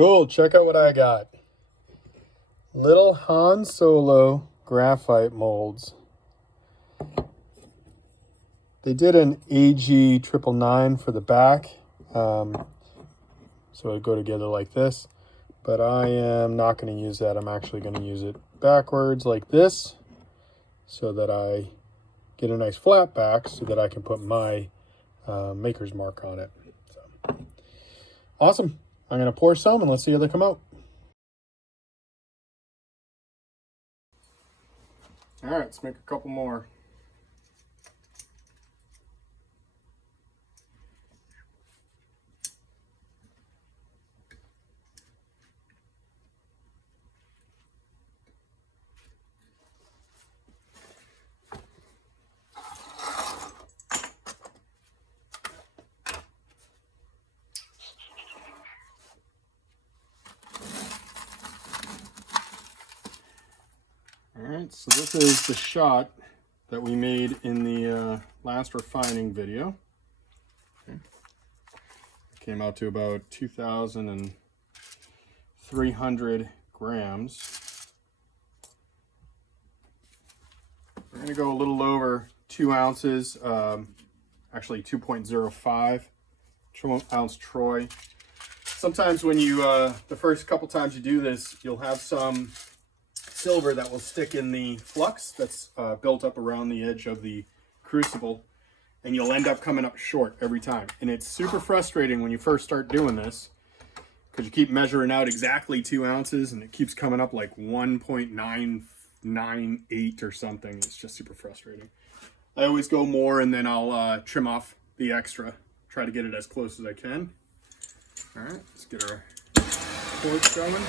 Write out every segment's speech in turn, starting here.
Cool, check out what I got. Little Han Solo graphite molds. They did an AG 999 for the back, so it'd go together like this. But I am not going to use that. I'm actually going to use it backwards like this, so that I get a nice flat back, so that I can put my maker's mark on it. So, awesome. I'm going to pour some and let's see how they come out. All right, let's make a couple more. All right, so this is the shot that we made in the last refining video. Okay. It came out to about 2,300 grams. We're going to go a little over 2 ounces, actually 2.05 ounce Troy. Sometimes when you, the first couple times you do this, you'll have some silver that will stick in the flux that's built up around the edge of the crucible, and you'll end up coming up short every time. And it's super frustrating when you first start doing this, because you keep measuring out exactly 2 ounces and it keeps coming up like 1.998 or something. It's just super frustrating. I always go more and then I'll trim off the extra, try to get it as close as I can. All right, let's get our torch going.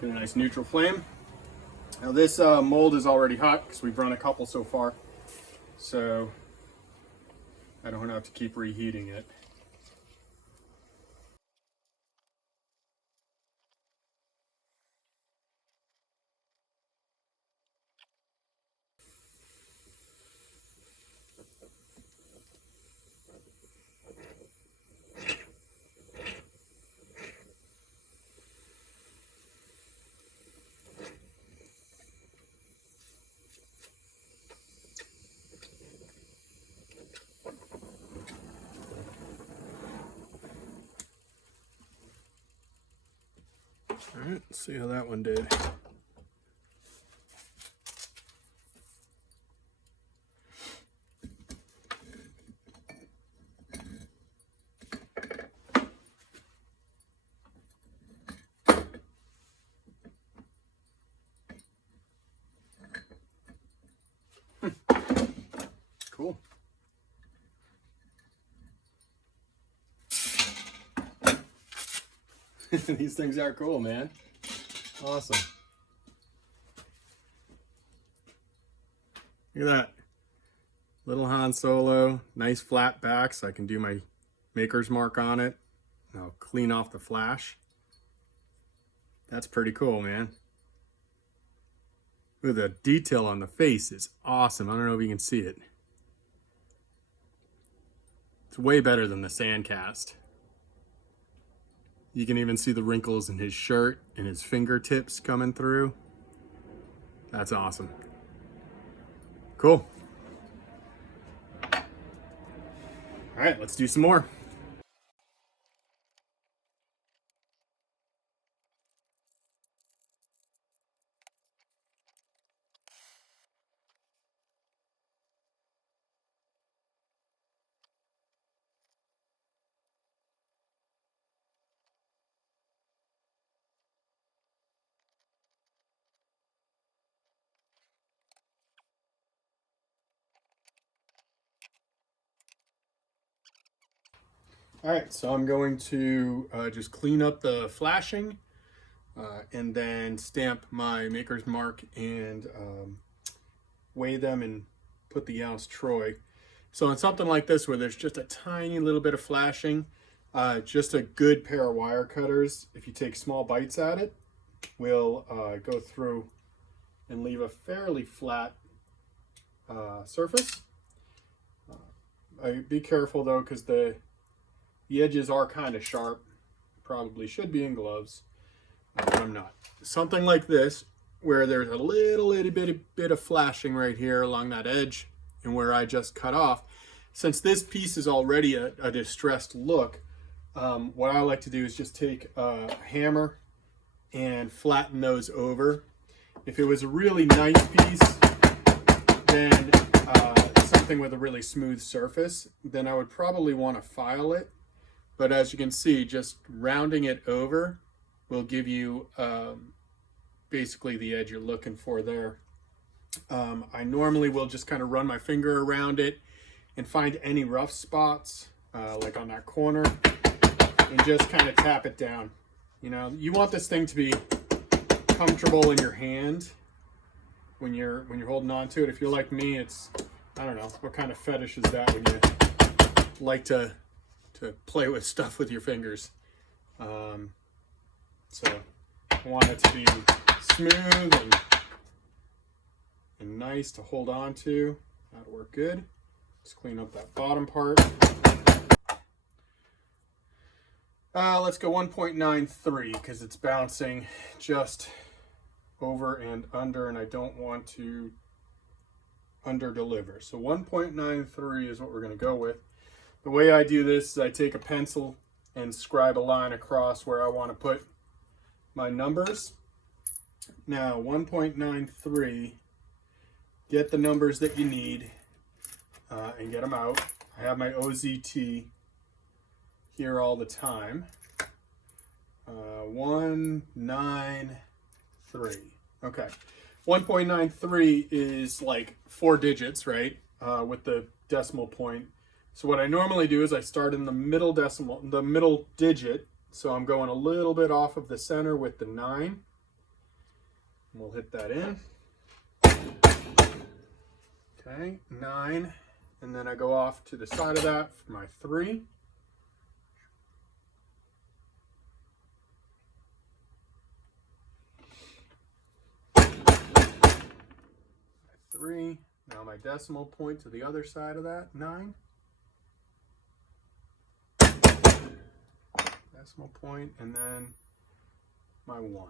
Get a nice neutral flame. Now this mold is already hot because we've run a couple so far, so I don't have to keep reheating it. All right, let's see how that one did. Cool. These things are cool, man. Awesome. Look at that. Little Han Solo, nice flat back so I can do my maker's mark on it. And I'll clean off the flash. That's pretty cool, man. Look, the detail on the face is awesome. I don't know if you can see it. It's way better than the Sandcast. You can even see the wrinkles in his shirt and his fingertips coming through. That's awesome. Cool. All right, let's do some more. All right, so I'm going to just clean up the flashing and then stamp my maker's mark and weigh them and put the ounce Troy. So on something like this where there's just a tiny little bit of flashing, just a good pair of wire cutters, if you take small bites at it, will go through and leave a fairly flat surface. Be careful though, because the edges are kind of sharp. Probably should be in gloves, but I'm not. Something like this, where there's a little bit of flashing right here along that edge and where I just cut off. Since this piece is already a distressed look, what I like to do is just take a hammer and flatten those over. If it was a really nice piece, then something with a really smooth surface, then I would probably want to file it. But as you can see, just rounding it over will give you basically the edge you're looking for there. I normally will just kind of run my finger around it and find any rough spots, like on that corner, and just kind of tap it down. You know, you want this thing to be comfortable in your hand when you're holding on to it. If you're like me, it's, I don't know, what kind of fetish is that when you like to play with stuff with your fingers? So I want it to be smooth and nice to hold on to. That'll work good. Let's clean up that bottom part. Let's go 1.93 because it's bouncing just over and under, and I don't want to under deliver. So 1.93 is what we're going to go with. The way I do this is I take a pencil and scribe a line across where I want to put my numbers. Now 1.93, get the numbers that you need and get them out. I have my OZT here all the time. 193. Okay. 1.93 is like 4 digits, right? With the decimal point. So what I normally do is I start in the middle digit. So I'm going a little bit off of the center with the 9. We'll hit that in. Okay, 9. And then I go off to the side of that for my 3. Now my decimal point to the other side of that, 9. Decimal point, and then my 1.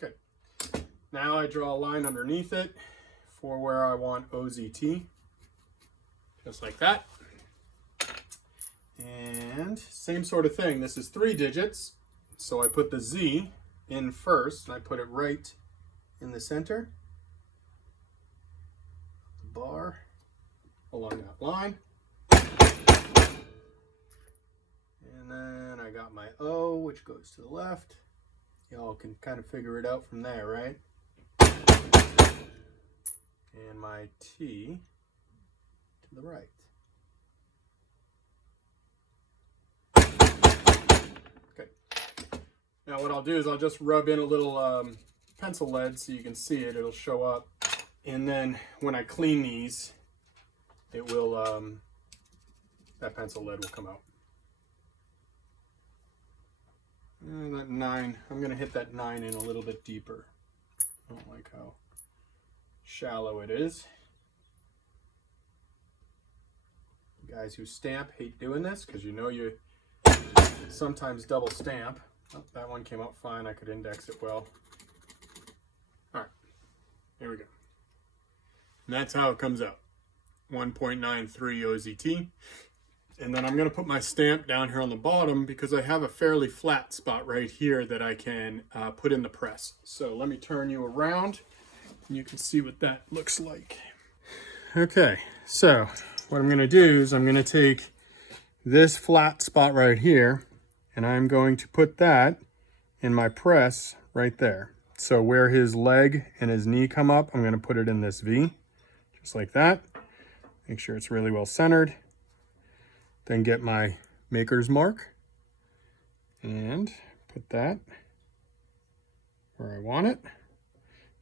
Good. Now I draw a line underneath it for where I want OZT, just like that. And same sort of thing. This is 3 digits, so I put the Z in first, and I put it right in the center. The bar along that line. And then I got my O, which goes to the left. Y'all can kind of figure it out from there, right? And my T to the right. Now what I'll do is I'll just rub in a little pencil lead so you can see it. It'll show up. And then when I clean these, it will, that pencil lead will come out. And that 9, I'm going to hit that 9 in a little bit deeper. I don't like how shallow it is. You guys who stamp hate doing this because you know you sometimes double stamp. Oh, that one came out fine. I could index it well. All right, here we go. And that's how it comes out. 1.93 OZT. And then I'm going to put my stamp down here on the bottom because I have a fairly flat spot right here that I can put in the press. So let me turn you around and you can see what that looks like. Okay, so what I'm going to do is I'm going to take this flat spot right here, and I'm going to put that in my press right there. So where his leg and his knee come up, I'm going to put it in this V, just like that. Make sure it's really well centered. Then get my maker's mark and put that where I want it.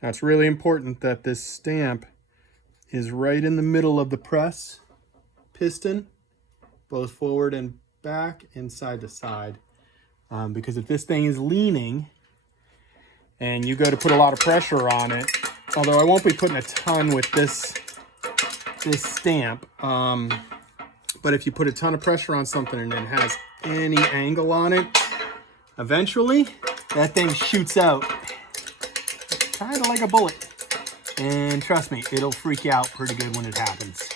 Now it's really important that this stamp is right in the middle of the press piston, both forward and back and side to side. because if this thing is leaning and you go to put a lot of pressure on it, although I won't be putting a ton with this stamp, but if you put a ton of pressure on something and it has any angle on it, eventually that thing shoots out kind of like a bullet. And trust me, it'll freak you out pretty good when it happens.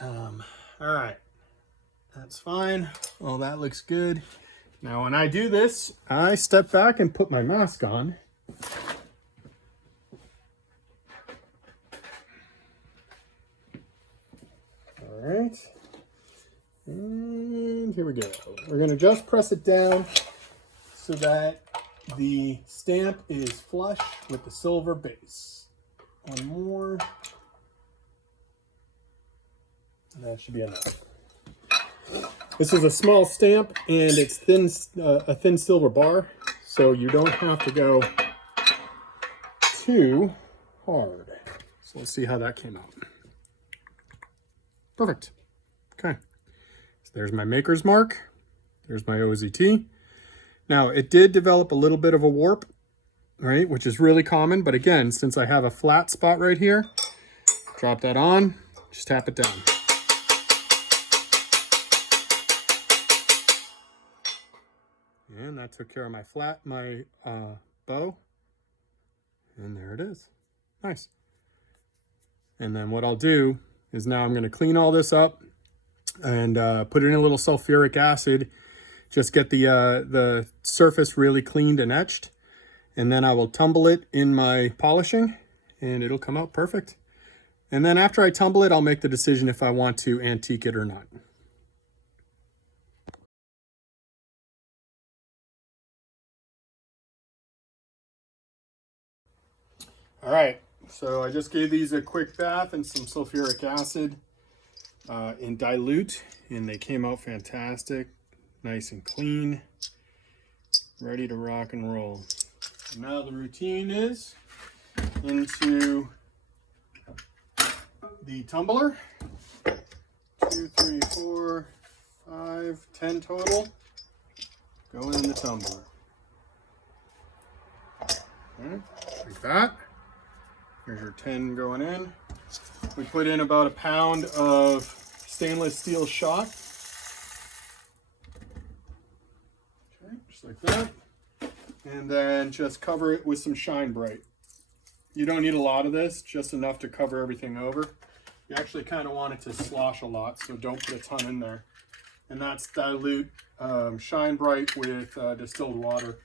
All right, that's fine. Well, that looks good. Now, when I do this, I step back and put my mask on. All right. And here we go. We're going to just press it down so that the stamp is flush with the silver base. One more. That should be enough. This is a small stamp and it's thin, a thin silver bar, so you don't have to go too hard. So let's see how that came out. Perfect. Okay. So there's my maker's mark. There's my OZT. Now, it did develop a little bit of a warp, right, which is really common. But again, since I have a flat spot right here, drop that on, just tap it down. And that took care of my bow. And there it is. Nice. And then what I'll do is now I'm going to clean all this up and put it in a little sulfuric acid. Just get the surface really cleaned and etched. And then I will tumble it in my polishing and it'll come out perfect. And then after I tumble it, I'll make the decision if I want to antique it or not. All right, so I just gave these a quick bath in some sulfuric acid in dilute, and they came out fantastic, nice and clean, ready to rock and roll. Now the routine is into the tumbler. 2, 3, 4, 5, 10 total. Going in the tumbler. Okay, like that. Here's your 10 going in. We put in about a pound of stainless steel shock. Okay, just like that. And then just cover it with some Shine Bright. You don't need a lot of this, just enough to cover everything over. You actually kind of want it to slosh a lot, so don't put a ton in there. And that's dilute Shine Bright with distilled water.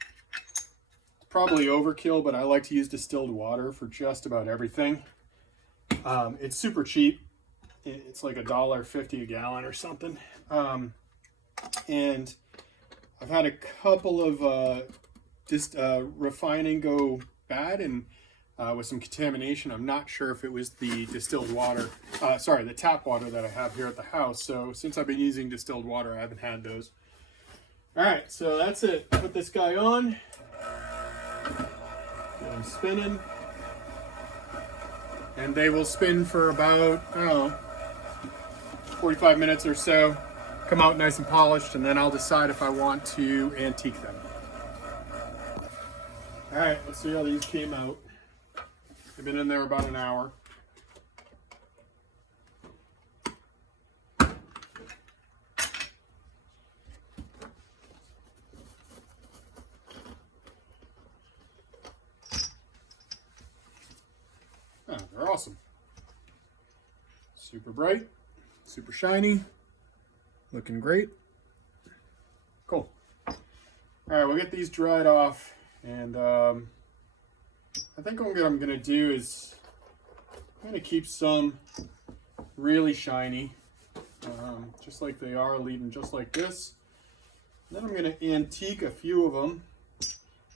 Probably overkill, but I like to use distilled water for just about everything. It's super cheap. It's like $1.50 a gallon or something. And I've had a couple of refining go bad and with some contamination. I'm not sure if it was the distilled water, the tap water that I have here at the house. So since I've been using distilled water, I haven't had those. All right, so that's it. Put this guy on. Get them spinning, and they will spin for about, I don't know, 45 minutes or so, come out nice and polished, and then I'll decide if I want to antique them. All right, let's see how these came out. They've been in there about an hour. They're awesome. Super bright, super shiny, looking great. Cool. All right, we'll get these dried off, and I think what I'm going to do is I'm going to keep some really shiny, just like they are, leave them just like this. And then I'm going to antique a few of them,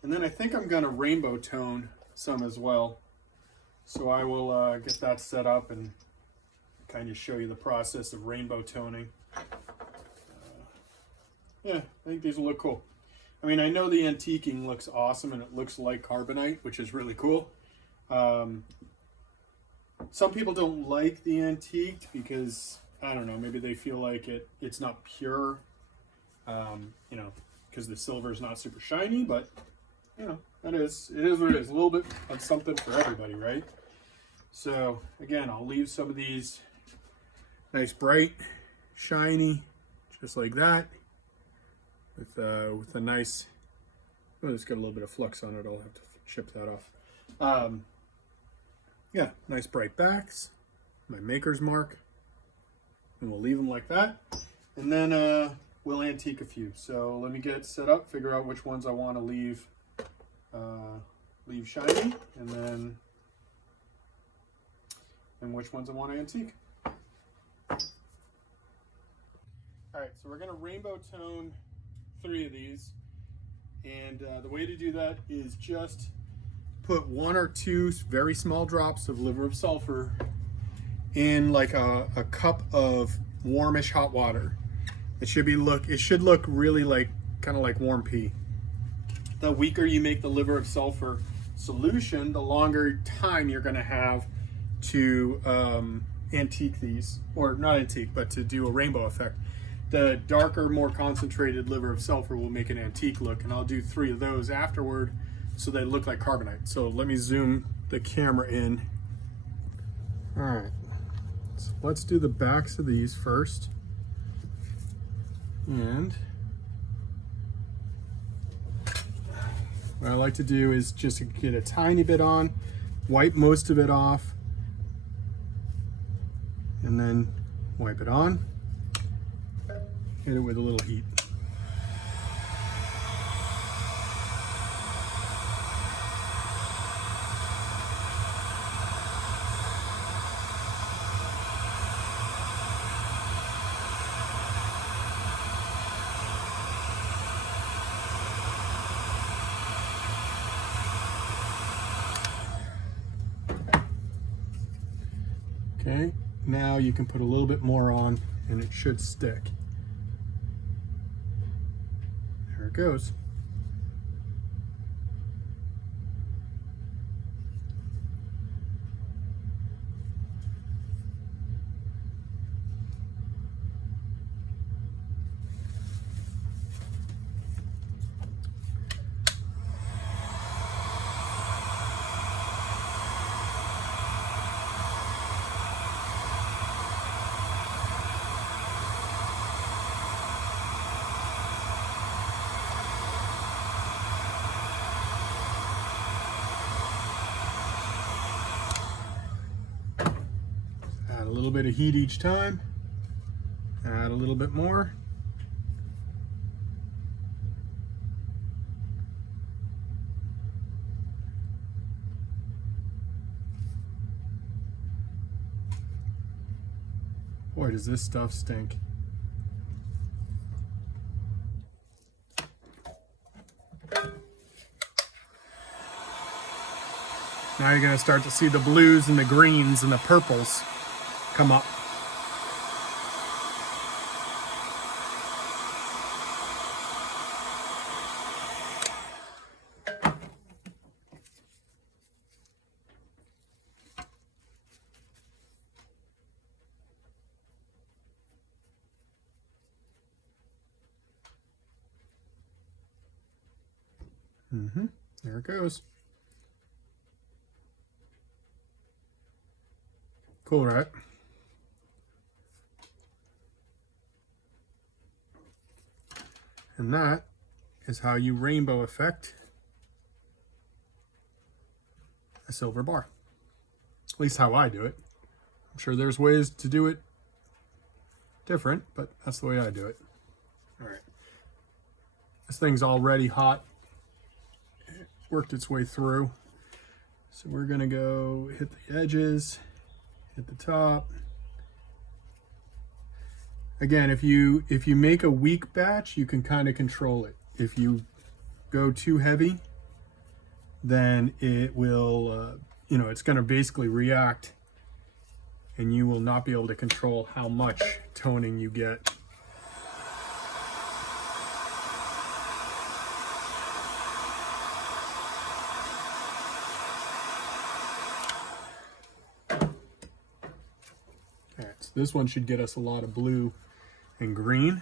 and then I think I'm going to rainbow tone some as well. So I will get that set up and kind of show you the process of rainbow toning. Yeah, I think these will look cool. I mean, I know the antiquing looks awesome and it looks like carbonite, which is really cool. Some people don't like the antiqued because, I don't know, maybe they feel like it's not pure, you know, because the silver is not super shiny, but you know, it is what it is. A little bit of something for everybody, right? So again, I'll leave some of these nice bright, shiny, just like that, with a nice, oh, it's got a little bit of flux on it. I'll have to chip that off. Yeah, nice bright backs, my maker's mark, and we'll leave them like that. And then we'll antique a few. So let me get set up, figure out which ones I want to leave shiny, and which ones I want to antique. All right, so we're going to rainbow tone 3 of these, and the way to do that is just put 1 or 2 very small drops of liver of sulfur in like a cup of warmish hot water. It should look really like kind of like warm pea. The weaker you make the liver of sulfur solution, the longer time you're going to have to antique these, or not antique, but to do a rainbow effect. The darker, more concentrated liver of sulfur will make an antique look, and I'll do 3 of those afterward so they look like carbonite. So let me zoom the camera in. All right, so let's do the backs of these first. And what I like to do is just get a tiny bit on, wipe most of it off, and then wipe it on. Hit it with a little heat. Okay, now you can put a little bit more on and it should stick. There it goes. Add a little bit of heat each time. Add a little bit more. Boy, does this stuff stink. Now you're going to start to see the blues and the greens and the purples come up. There it goes. Cool, right? And that is how you rainbow effect a silver bar. At least how I do it. I'm sure there's ways to do it different, but that's the way I do it. All right. This thing's already hot. It worked its way through. So we're gonna go hit the edges, hit the top. Again, if you make a weak batch, you can kind of control it. If you go too heavy, then it will, it's going to basically react, and you will not be able to control how much toning you get. Okay, so this one should get us a lot of blue and green.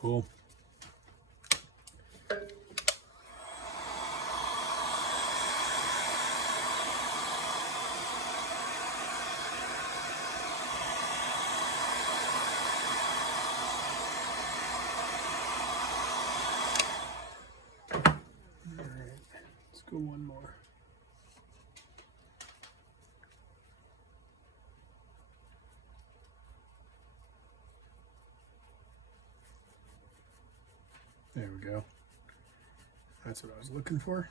Cool. Let's go one more. There we go. That's what I was looking for.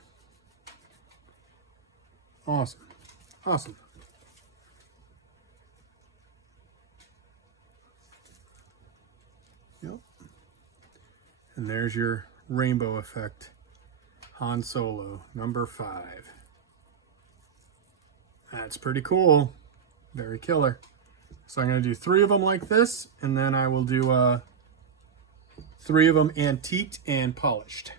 Awesome. Awesome. Yep. And there's your rainbow effect. Han Solo, number 5. That's pretty cool. Very killer. So I'm going to do 3 of them like this, and then I will do 3 of them antiqued and polished.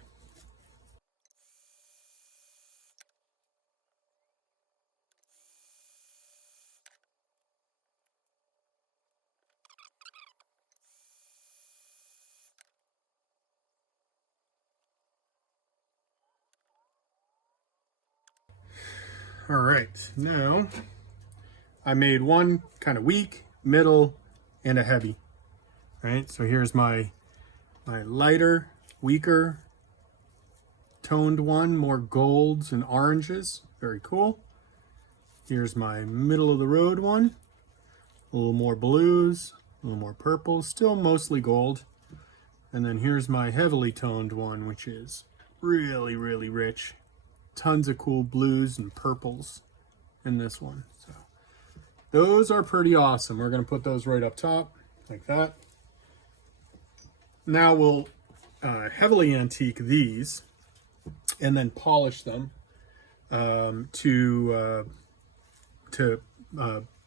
All right, now I made one kind of weak, middle, and a heavy. All right, so here's my lighter, weaker, toned one, more golds and oranges. Very cool. Here's my middle of the road one. A little more blues, a little more purples, still mostly gold. And then here's my heavily toned one, which is really, really rich. Tons of cool blues and purples in this one. So those are pretty awesome. We're going to put those right up top like that. Now we'll heavily antique these and then polish them to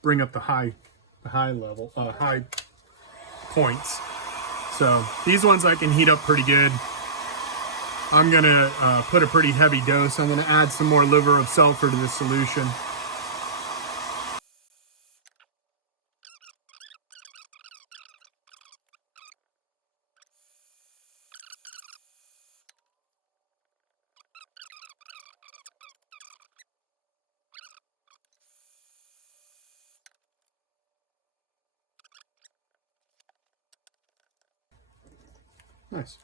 bring up the high points. So these ones I can heat up pretty good. I'm gonna put a pretty heavy dose. I'm gonna add some more liver of sulfur to the solution. Nice.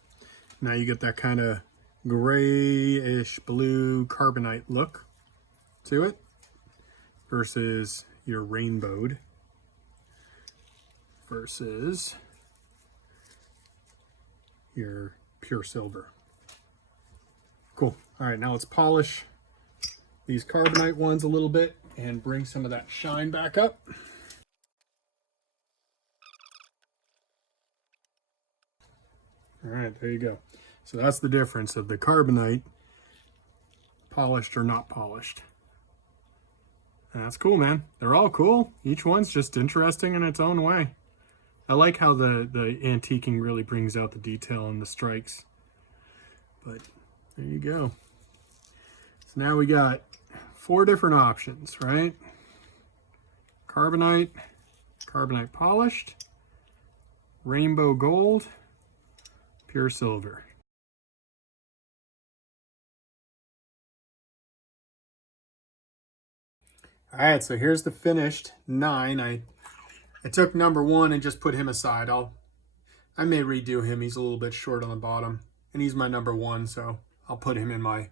Now you get that kind of grayish blue carbonite look to it versus your rainbowed versus your pure silver. Cool. All right, now let's polish these carbonite ones a little bit and bring some of that shine back up. All right, there you go. So that's the difference of the carbonite, polished or not polished. And that's cool, man. They're all cool. Each one's just interesting in its own way. I like how the antiquing really brings out the detail and the strikes. But there you go. So now we got 4 different options, right? Carbonite, carbonite polished, rainbow gold, pure silver. All right, so here's the finished 9. I took number 1 and just put him aside. I may redo him. He's a little bit short on the bottom, and he's my number 1, so I'll put him in my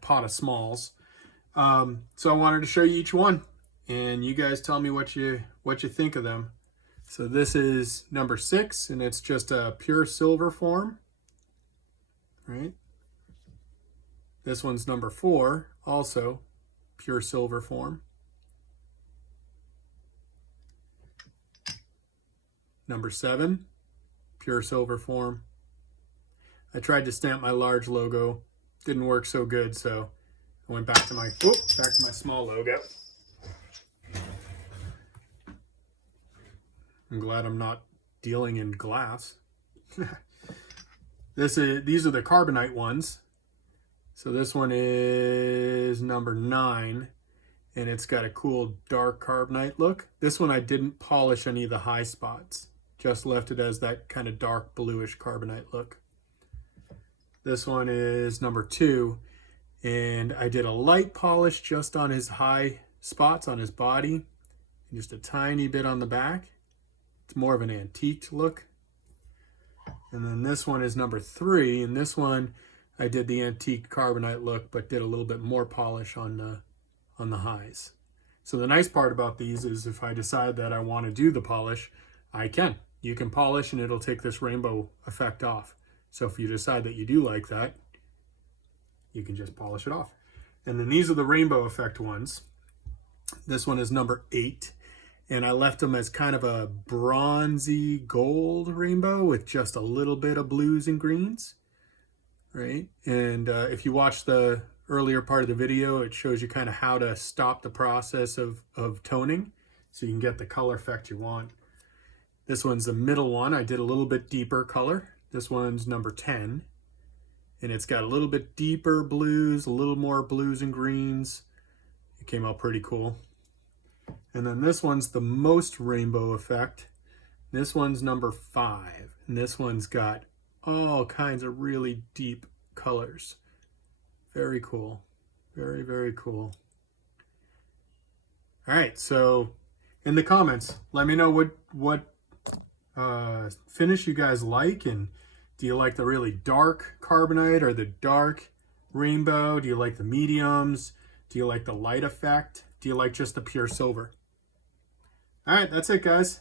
pot of smalls. So I wanted to show you each one, and you guys tell me what you think of them. So this is number 6, and it's just a pure silver form, right? This one's number 4, also pure silver form. Number 7, pure silver form. I tried to stamp my large logo, didn't work so good, so I went back to my small logo. I'm glad I'm not dealing in glass. These are the carbonite ones. So this one is number 9, and it's got a cool dark carbonite look. This one I didn't polish any of the high spots. Just left it as that kind of dark bluish carbonite look. This one is number 2, and I did a light polish just on his high spots on his body, and just a tiny bit on the back. It's more of an antique look. And then this one is number 3, and this one I did the antique carbonite look, but did a little bit more polish on the highs. So the nice part about these is if I decide that I want to do the polish, I can. You can polish and it'll take this rainbow effect off. So if you decide that you do like that, you can just polish it off. And then these are the rainbow effect ones. This one is number 8. And I left them as kind of a bronzy gold rainbow with just a little bit of blues and greens, right? And if you watch the earlier part of the video, it shows you kind of how to stop the process of toning so you can get the color effect you want. This one's the middle one. I did a little bit deeper color. This one's number 10, and it's got a little bit deeper blues, a little more blues and greens. It came out pretty cool. And then this one's the most rainbow effect. This one's number 5, and this one's got all kinds of really deep colors. Very cool. Very, very cool. All right, so in the comments, let me know what finish you guys like, and do you like the really dark carbonite or the dark rainbow? Do you like the mediums? Do you like the light effect? Do you like just the pure silver? All right, that's it, guys.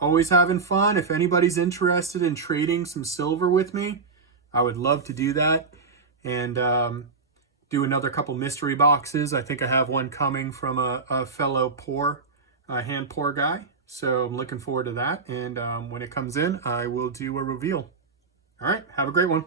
Always having fun. If anybody's interested in trading some silver with me, I would love to do that, and do another couple mystery boxes. I think I have one coming from a fellow hand pour guy. So I'm looking forward to that. And when it comes in, I will do a reveal. All right, have a great one.